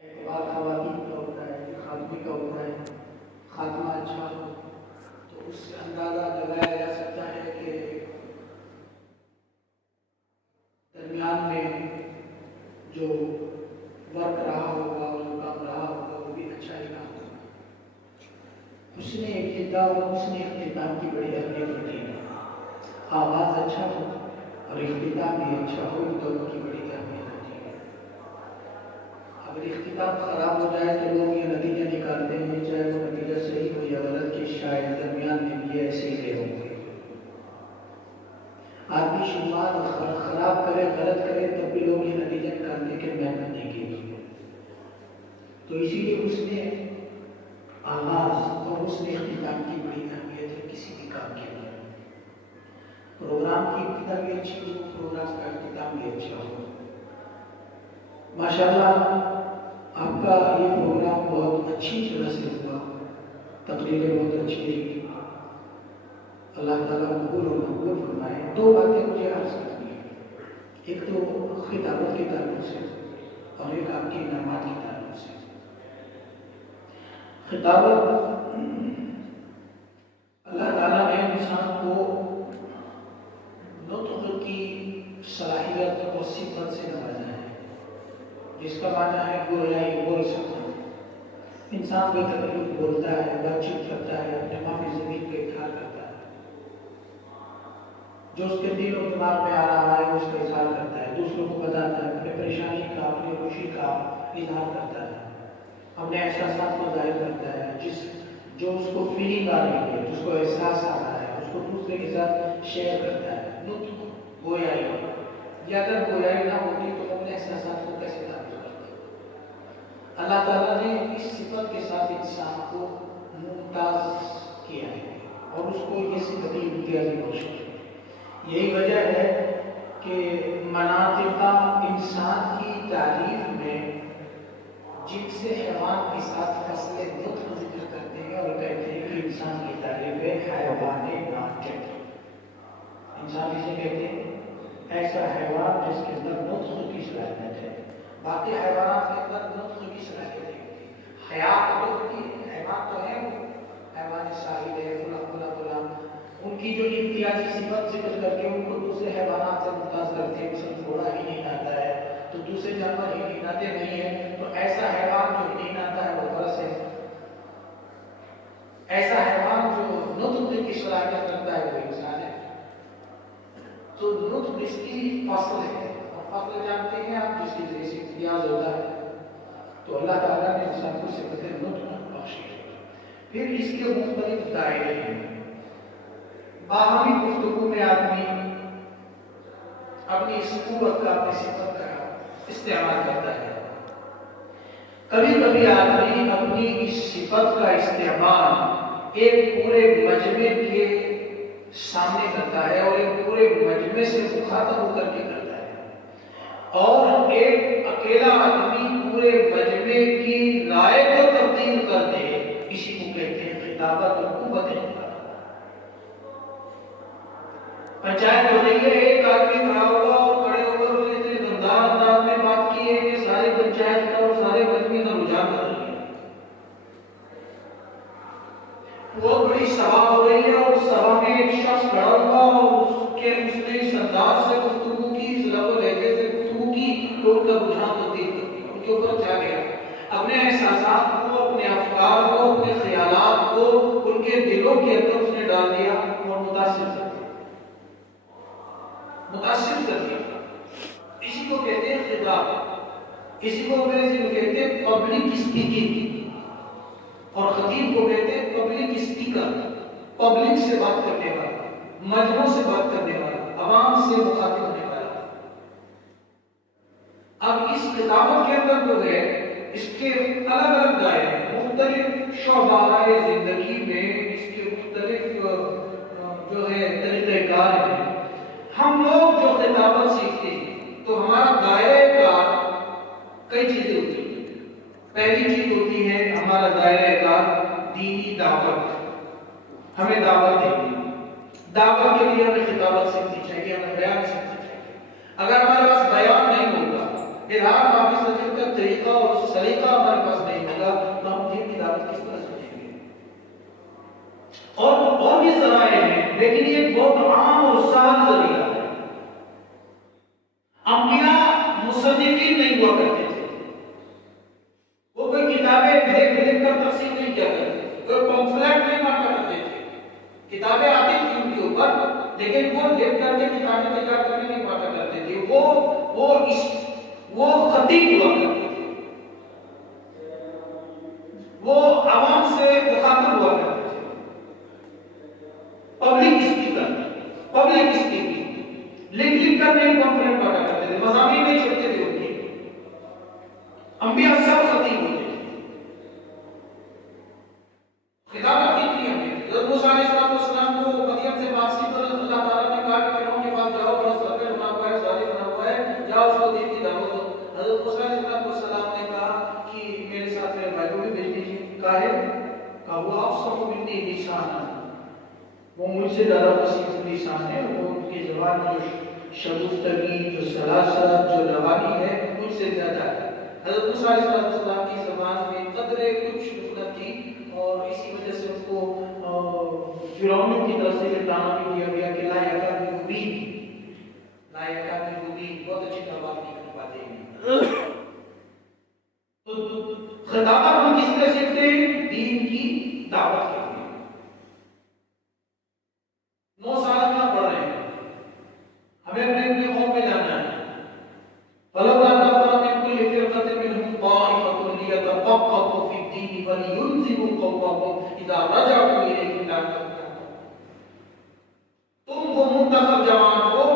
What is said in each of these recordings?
اعتبار خواتین کا ہوتا ہے، خاتمے کا ہوتا ہے، خاتمہ اچھا ہو تو اس سے اندازہ لگایا جا سکتا ہے کہ درمیان میں جو وقت رہا ہوگا، جو کام رہا ہوگا وہ بھی اچھا ہی رہا ہوگا۔ حسن ابتدا اور حسن اختتام کی بڑی اہمیت ہوتی ہے۔ آغاز اچھا ہو اور اختتام بھی اچھا ہو، ان دونوں کی بڑی اہمیت ہوتی ہے۔ اگر اختتام خراب ہو جائے تو لوگ یہ نتیجہ نکالتے ہیں، چاہے وہ نتیجہ صحیح ہو یا غلط، کہ شاید درمیان میں بھی ایسے ہی رہے ہوں گے۔ آدمی شروعات خراب کرے، غلط کرے، تب بھی لوگ یہ نتیجہ نکالتے ہیں کہ محنت نہیں کی۔ تو اسی لیے اس نے آغاز اور اس نے اختتام کی بڑی اہمیت ہے کسی بھی کام کے اندر۔ پروگرام کی ابتدا بھی اچھی ہو، پروگرام کا اختتام بھی اچھا ہو۔ ماشاءاللہ آپ کا یہ پروگرام بہت اچھی طرح سے ہوا، تقریریں بہت اچھی رہی۔ اللہ تعالیٰ قبول اور مقبول فرمائے۔ دو باتیں مجھے عرض کرنی ہیں، ایک تو خطابت کے تعلق سے اور ایک آپ کی انعامات کے تعلق سے۔ خطابت، اللہ تعالیٰ نے انسان کو نطق کی صلاحیت اور صفت سے نوازا ہے، جس کا معنی ہے گویائی، بول سکتا ہے۔ انسان بے تکلف بولتا ہے، بات چیت کرتا ہے، اپنے معافی زمین پہ اظہار کرتا ہے، جو اس کے دل و دماغ میں آ رہا ہے اس کا اظہار کرتا ہے، دوسروں کو بتاتا ہے، اپنے پریشانی کا، اپنی خوشی کا اظہار کرتا ہے، اپنے احساسات کو ظاہر کرتا ہے، جو اس کو فیلنگ آ رہی ہے، جس کو احساس آ رہا ہے، اس کو دوسرے کے ساتھ شیئر کرتا ہے۔ نطق، گویائی، یہ اگر گویائی نہ ہوتی تو اپنے احساسات کو کیسے تعبیر کرتے؟ اللہ تعالیٰ نے اس صفت کے ساتھ انسان کو ممتاز کیا ہے اور اس کو یہ صفت امتیازی بخشی ہے۔ یہی وجہ ہے کہ مناطقہ انسان کی تعریف میں جن سے حیوان کے ساتھ فصل نطق ذکر کرتے ہیں اور کہتے ہیں کہ انسان کی تعریف ہے حیوان ناطق۔ انسان اسے کہتے ہیں ایسا حیوان جس کے اندر نطق کی صلاحیت ہے۔ باقی حیوانات کے اندر نطق کی صلاحیت نہیں ہوتی، حیات تو ہوتی ہے، حیوان تو ہے، وہ حیوان ساحل ہے، فلاں فلاں فلاں، ان کی جو امتیازی صفت ذکر کر کے ان کو دوسرے حیوانات سے ممتاز کرتے ہیں۔ مثلا گھوڑا ہی نہیں آتا ہے تو دوسرے جانور ہی نہیں آتے نہیں ہیں، تو ایسا حیوان جو نہیں آتا ہے وہ فرس ہے، ایسا حیوان جو نطق کی صلاحیت رکھتا ہے وہ انسان ہے۔ تو نطق اس کی فصل ہے، اور فصل جانتے ہیں آپ جس کی ذریعے سے امتیاز ہوتا ہے۔ تو اللہ تعالیٰ نے انسان کو صفت نطق بخشی ہے۔ پھر اس کے مختلف دائرے ہیں۔ باہمی گفتگو میں آدمی اپنی اس قوت کا، اپنی صفت کا استعمال کرتا ہے۔ کبھی کبھی آدمی اپنی اس صفت کا استعمال ایک پورے مجمع کے سامنے کرتا ہے اور ایک پورے مجمع سے مخاطب ہو کر کے کرتا ہے، اور ایک اکیلا آدمی پورے مجمع کی رائے کو تبدیل کر دے، اسی کو کہتے ہیں خطابت اور قوت خطابت۔ پنچایت ہو رہی ہے، ایک آدمی کھڑا ہوگا اور کھڑے ہو کر اس نے دمدار انداز میں بات کی ہے کہ سارے پنچایت کا اور سارے مجمع کا رجحان کر رہی ہے۔ بہت بڑی سبھا ہو رہی ہے اور سبھا میں ایک شخص کھڑا ہوا اور اس نے اس انداز سے گفتگو کی، اس لب و لہجے سے گفتگو کی تو ان کا رجحان تبدیل کر دیا، ان کے اوپر چھا گیا۔ اپنے احساسات کو، اپنے افکار کو، اپنے خیالات کو ان کے دلوں کے اندر اس نے ڈال دیا اور متاثر کر دیا۔ اسی کو کہتے ہیں خطاب، اسی کو کہتے ہیں پبلک اسپیکنگ، اور خطیب کو کہتے ہیں پبلک اسپیکر، پبلک سے بات کرنے والا، مجمع سے بات کرنے والا، عوام سے مخاطب ہونے والا۔ اب اس خطابت کے اندر جو ہے اس کے الگ الگ دائرے، مختلف شعبۂ زندگی میں اس کے مختلف جو ہے طریقہ کار ہیں۔ ہم لوگ جو خطابت سیکھتے ہیں تو ہمارا دائرہ کار کئی چیزیں ہوتی ہیں۔ پہلی چیز ہوتی ہے ہمارا دائرہ کار دینی دعوت، ہمیں دعوت دینی، دعوت کے لیے ہمیں خطابت سیکھنی چاہیے، ہمیں بیان سیکھنا چاہیے۔ اگر ہمارے پاس بیان نہیں ہوگا، اظہار معافی کا طریقہ اور سلیقہ بھی ذرائع ہیں لیکن یہ ایک بہت عام اور سہل ذریعہ ہے. انبیاء مصنفین نہیں ہوا کرتے تھے، وہ کوئی کتابیں لکھ کر تقسیم نہیں کیا کرتے تھے، کوئی پمفلیٹ نہیں بانٹا کرتے تھے. کتابیں آتی تھیں ان کے اوپر لیکن وہ لکھ کر کے کتابیں تیار کر کے نہیں بانٹا کرتے تھے. وہ خطیب ہوا کرتے تھے، وہ عوام سے مخاطب ہوا کرتے تھے. پبلک اسپیکنگ لکھ کر نہیں پمفلیٹ بانٹا کرتے تھے، مضامین نہیں چھپتے تھے ان کے. انبیاء سب خطیب ہوتے تھے، خطابت کی تھی. حضرت موسیٰ علیہ السلام کو مدین سے واپسی پر اللہ تعالیٰ نے کہا کہ فرعون کے پاس جاؤ، بڑا سرکش بنا ہوا ہے، ظالم بنا ہوا ہے، جاؤ اس کو دین کی دعوت دو. حضرت موسیٰ علیہ السلام نے کہا کہ میرے ساتھ میرے بھائی کو بھی بھیج دیجیے. کہا وہ افصح منی لسانا، وہ مجھ سے زیادہ فصیح لسان ہے، وہ ان کی زبان جو شگفتگی، جو سلاست، جو روانی ہے مجھ سے زیادہ ہے. حضرت موسیٰ علیہ السلام کی زبان میں قدرے کچھ نفرت تھی اور اسی وجہ سے ان کو فرعون کی طرف سے یہ تانا بھی دیا گیا کہ لا یکاد یبین، بہت اچھی طرح بات نہیں کر پاتے ہیں. تو خطابت ہم کس طرح سیکھتے ہیں؟ دین کی دعوت کرتے ہیں. 9 سال میں پڑھ رہے ہیں، ہمیں اپنے قوم میں جانا ہے. فلولا نفر من كل فرقة منهم طائفة ليتفقهوا في الدين ولينذروا قومهم إذا رجعوا إليهم لعلهم يحذرون. تم وہ منتخب جوان ہو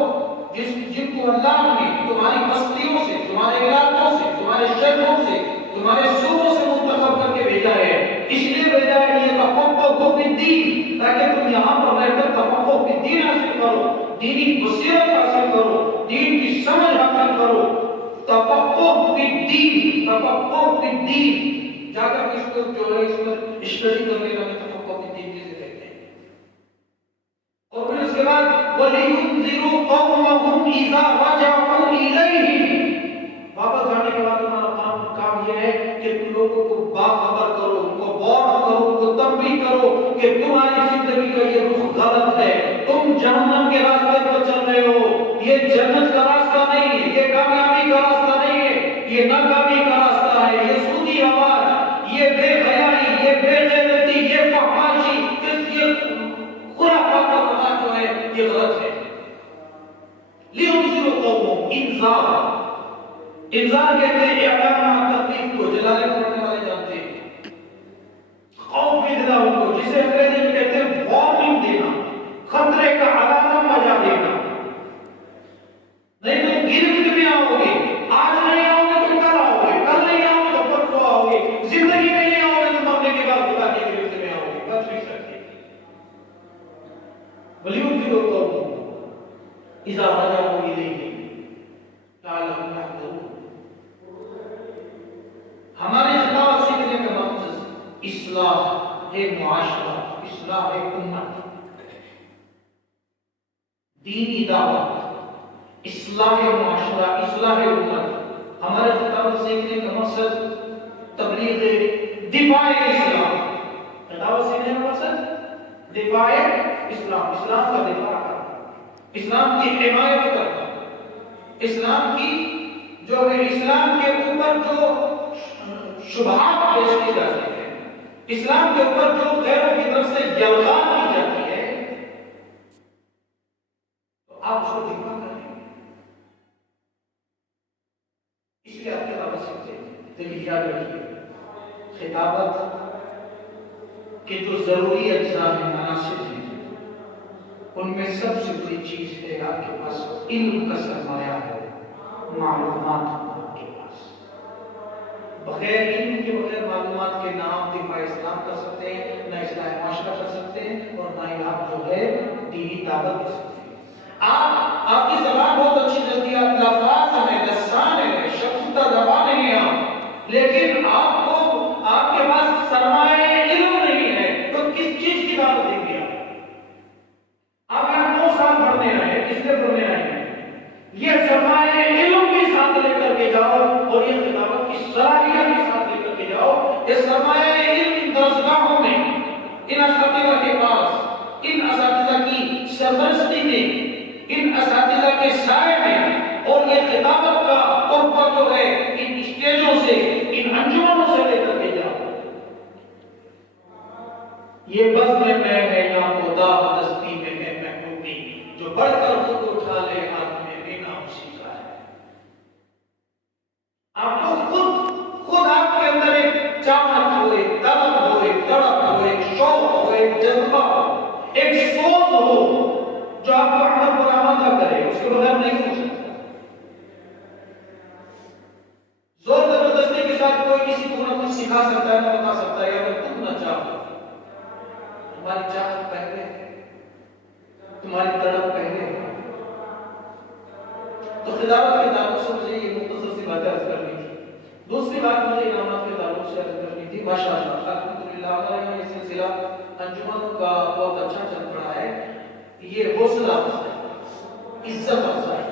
جن کو اللہ نے تمہاری بستیوں سے، تمہارے علاقوں سے، تمہارے شہروں سے، تمہارے صوبوں سے منتخب کر کے بھیجا ہے. اس لیے بھیجا ہے کہ تفقهوا في الدين، تاکہ تم یہاں پر رہ کر تفقه في الدين حاصل کرو، دینی بصیرت حاصل کرو، دین کی سمجھ حاصل کرو. تفقه في الدين، تفقه في الدين، جا کر اس کو جو ہے اس پر اسٹڈی کرنے کا تفقه في الدين جسے کہتے ہیں. اور پھر اس کے بعد وَلِيُنذِرُوا قَوْمَهُمْ إِذَا رَجَعُوا إِلَيْهِمْ، واپس جانے کے بعد تمہارا کام یہ ہے کہ تم لوگوں کو باخبر کرو، ان کو وارن کرو، ان کو تنبیہ کرو کہ تمہاری زندگی کا یہ رخ غلط ہے، تم جہنم کے راستے پر چل رہے ہو، یہ جنت کا راستہ نہیں ہے، یہ کامیابی کا راستہ نہیں ہے، یہ ناکامی کا راستہ ہے. یہ سودی آواز، یہ بے حیائی، یہ بے غیرتی، یہ فحاشی، یہ خرافات کا رواج جو ہے یہ غلط ہے. لِيُنذِرُوا قَوْمَهُمْ، انذار کہتے ہیں اعلان تکلیف کو. جلالے پڑھنے والے جانتے ہیں خوف میں دلا ان کو، جسے انگریزی میں کہتے ہیں وارننگ دینا، خطرے کا علامہ بجا دینا. نہیں تو گرفت میں آؤ گے، آج نہیں آؤ گے تو کل آؤ گے، کل نہیں آؤ گے تو پرسوں آؤ گے، زندگی میں نہیں آؤ گے تو مرنے کے بعد خدا کی گرفت میں آؤ گے. بچ نہیں سکتے. وَلِيُنذِرُوا قَوْمَهُمْ إِذَا رَجَعُوا إِلَيْهِمْ لَعَلَّهُمْ يَحْذَرُونَ. ہمارے خطاب سیکھنے کا مقصد اصلاح ہے معاشرہ، اصلاح ہے امت، دینی دعوت، اصلاح معاشرہ، اصلاح امت. ہمارے خطاب سیکھنے کا مقصد تبلیغ، دفاع اسلام. خطاب سیکھنے کا مقصد دفاع اسلام، اسلام کا دفاع کرنا، اسلام کی حمایت کرنا، اسلام کی جو ہے اسلام کے اوپر جو شبہات پیش کی جاتی ہے، اسلام کے اوپر جو غیروں کی طرف سے جلغا کی جاتی ہے، تو آپ اس کو دفاع کریں. اس لیے آپ خطابت سیکھتے ہیں. لیکن یاد رکھیے خطابت کے جو ضروری اجزاء ہیں، عناصر ہیں، ان میں سب سے بڑی چیز ہے آپ کے پاس علم کا سرمایہ ہے، معلومات آپ کے پاس. بغیر علم کے، بغیر معلومات کے نہ آپ دفاع اسلام کر سکتے ہیں، نہ اصلاح معاشرہ کر سکتے ہیں، اور نہ ہی آپ جو ہے دینی دعوت کر سکتے ہیں. آپ کی زبان بہت اچھی چلتی ہے، آپ لفاظ ہیں، لسان ہے، شگفتہ زبان ہے آپ، لیکن آپ کے پاس سرمایہ علم نہیں ہے تو کس چیز کی دعوت دیں گے آپ؟ یہاں 9 سال پڑھنے آئے، کس لیے پڑھنے آئے ہیں؟ یہ سرمایہ علم کے ساتھ لے کر کے جاؤ اور یہ خطابت کی صلاحیت کے ساتھ لے کر کے جاؤ. یہ سرمایہ علم ان درسگاہوں میں، ان اساتذہ کے پاس، ان اساتذہ کی سرپرستی میں، ان اساتذہ کے سائے میں، اور یہ خطابت کا تحفہ جو ہے ان اسٹیجوں سے، ان انجمنوں سے لے کر کے جاؤ۔ یہ بزم میں ہے یا خدا دستی میں ہے محبوبی، جو بڑھ کر خود اٹھا لے ہاتھ میں لینا اسی کا ہے۔ آپ کو خود آپ کے اندر ایک چاہت ہو، ایک طلب ہو، ایک تڑپ ہو، ایک شوق ہو، ایک جذبہ ہو، ایک سوچ ہو جو آپ کو عمل پر آمادہ کرے، اس کے بغیر نہیں ہو سکتا۔ زور زبردستی کے ساتھ کوئی کسی کو نہ کچھ سکھا سکتا ہے، نہ بتا سکتا ہے، اگر تم نہ چاہو۔ تمہاری چاہت پہلے ہے، تمہاری تڑپ پہلے ہے۔ تو خداوت کے تعلق سے مجھے یہ مختصر سی باتیں عرض کرنی تھی۔ دوسری بات مجھے انعامات کے تعلق سے عرض کرنی تھی۔ ماشاءاللہ الحمدللہ ہمارے یہاں یہ سلسلہ انجمنوں کا بہت اچھا چل رہا ہے۔ یہ حوصلہ افزائی، عزت افزائی،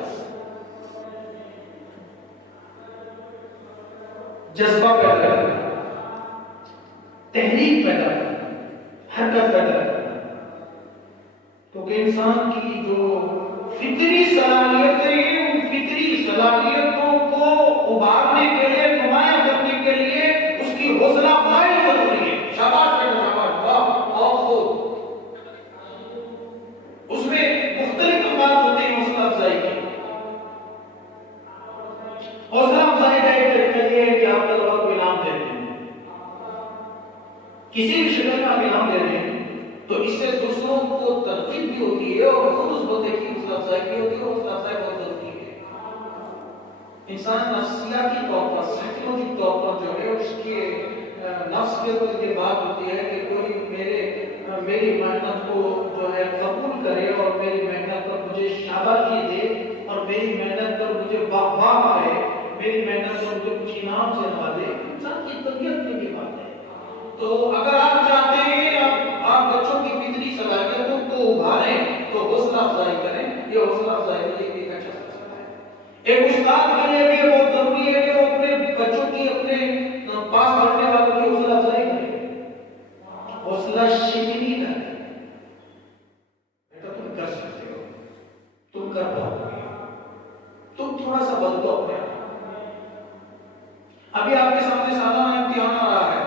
جذبہ پیدا کرنا، تحریک پیدا کرنا، حرکت پیدا کرنا، تو کہ انسان کی جو فطری صلاحیتیں ہیں، ان فطری صلاحیتوں کو ابھارنے کے لیے، نمایاں کرنے کے لیے اس کی حوصلہ افزائی ضروری ہے۔ شاباش بیٹا شاباش، واہ اور خوب۔ اس میں مختلف انداز ہوتے ہیں حوصلہ افزائی کے۔ حوصلہ افزائی کا ایک طریقہ یہ ہے کہ آپ طلباء کو انعام دیتے ہیں، کسی بھی شکل میں آپ انعام دے رہے ہیں، تو اس سے دوسروں کو ترغیب بھی ہوتی ہے اور خود اس بندے کی حوصلہ افزائی بھی ہوتی ہے، اور حوصلہ افزائی بہت ضروری ہے۔ انسان نفسیاتی طور پر، سائیکولوجی طور پر جو ہے اس کے نفس کے اندر یہ بات ہوتی ہے کہ کوئی میری محنت کو جو ہے قبول کرے اور میری محنت پر مجھے شاباشی دے اور میری محنت پر مجھے واہ واہ کرے، میری محنت پر مجھے کچھ انعام سے نوازے، انسان کی طبیعت میں یہ بات ہے۔ تو اگر آپ چاہتے ہیں آپ بچوں کی فطری صلاحیتوں کو ابھاریں تو حوصلہ افزائی کریں۔ یہ حوصلہ افزائی کے لیے ایک اچھا سلسلہ ہے۔ ایک استاد کے لیے بھی یہ بہت ضروری ہے کہ وہ اپنے بچوں کی، اپنے پاس پڑھنے والوں کی حوصلہ افزائی کرے، حوصلہ شکنی نہ کرے۔ بیٹا تم کر سکتے ہو، تم کر پاؤ گے، تم تھوڑا سا بدلو اپنے آپ۔ ابھی آپ کے سامنے سالانہ امتحان آ رہا ہے۔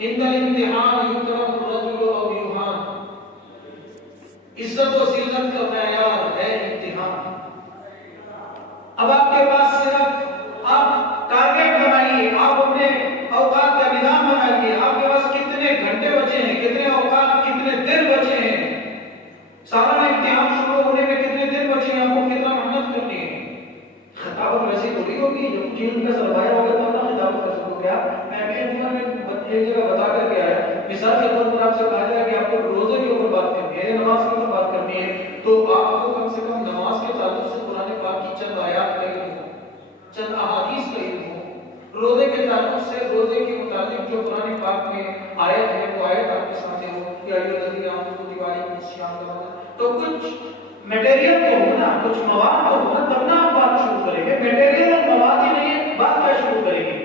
ان الامتحان یکرم الرجل او یوہان، عزت و ذلت کا معیار ہے امتحان۔ اب آپ کے پاس صرف آپ ٹارگیٹ بنائیے، آپ اپنے اوقات کا نظام بنائیے، آپ کے پاس کتنے گھنٹے بچے ہیں، کتنے اوقات، کتنے دن بچے ہیں، سالانہ امتحان شروع ہونے میں کتنے دن بچے ہیں، آپ کو کتنا محنت کرنی ہے۔ خطابت ویسے تھوڑی ہوگی، جب جن کا سرمایہ ہوگا تو اپنا خطابت کر سکو گے آپ۔ میں ابھی انجمن میں ایک جگہ بتا کر کے آیا، مثال کے طور پر آپ سے کہا جائے کہ آپ کو روزے کے اوپر بات کرنی ہے، نماز کے اوپر بات کرنی ہے، تو آپ کو کم سے کم نماز کے تعلق سے قرآن پاک کی چند آیات کا علم ہو، چند احادیث کا علم ہو، روزے کے تعلق سے روزے کے متعلق جو قرآن پاک میں آیت ہے وہ آیت آپ کے سامنے ہو کہ ایھا الذین آمنوا کتب علیکم الصیام، تو کچھ میٹیریل تو ہونا، کچھ مواد تو ہونا، تب نہ آپ بات شروع کریں گے۔ میٹیریل اور مواد ہی نہیں ہے، بات کیا شروع کریں گے؟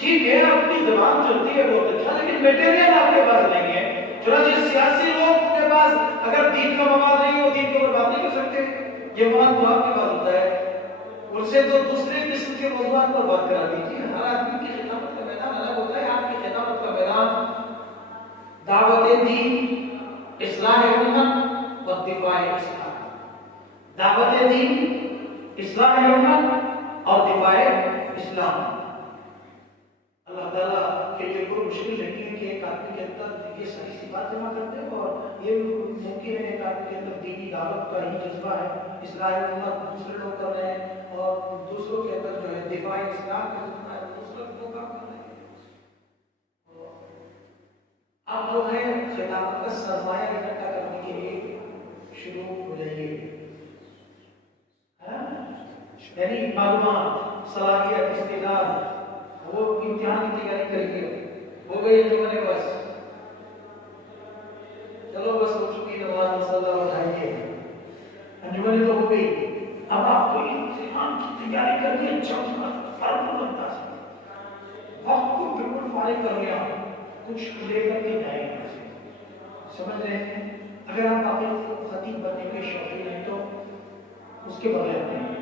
ٹھیک ہے آپ کی زبان چلتی ہے بہت اچھا، لیکن میٹیریل آپ کے پاس نہیں ہے۔ چنانچہ سیاسی لوگ کے پاس اگر دین کا مواد نہیں ہو، دین کے اوپر بات نہیں کر سکتے۔ یہ مواد تو آپ کے پاس ہوتا ہے، ان سے تو دوسرے قسم کے موضوعات پر بات کرا دیجیے۔ ہر آدمی کی خدمت کا میدان الگ ہوتا ہے۔ آپ کی خدمت کا میدان دعوت دین، اصلاح امت و دفاع اسلام، دعوت دین، اصلاح امت اور دفاع اسلام۔ اللہ تعالیٰ کے لیے کوئی مشکل نہیں ہے کہ ایک آدمی کے اندر یہ ساری سی بات جمع کر دے، اور یہ ممکن ہے ایک آدمی کے اندر دینی دعوت کا ہی جذبہ ہے، اصلاح امت دوسرے لوگ کر رہے ہیں، اور دوسروں کے اندر جو ہے دفاع اسلام کا جذبہ ہے، دوسرے لوگ کام کر رہے ہیں۔ اب جو ہے خلافت کا سرمایہ اکٹھا کرنے کے لیے شروع ہو جائیے، یعنی معلومات، صلاحیت، استعداد، وہ امتحان کی تیاری کریے۔ ہو گئی انجمن بس، چلو بس ہو چکی نماز مسلح اٹھائیے، انجمن تو ہو گئی۔ اب آپ کو امتحان کی تیاری کرنی ہے، وقت کو بالکل فارغ کر لیا، کچھ لے کر کے جائیں، سمجھ رہے ہیں؟ اگر آپ واقعی خطیب بننے کے شوقین ہیں تو اس کے بغیر نہیں.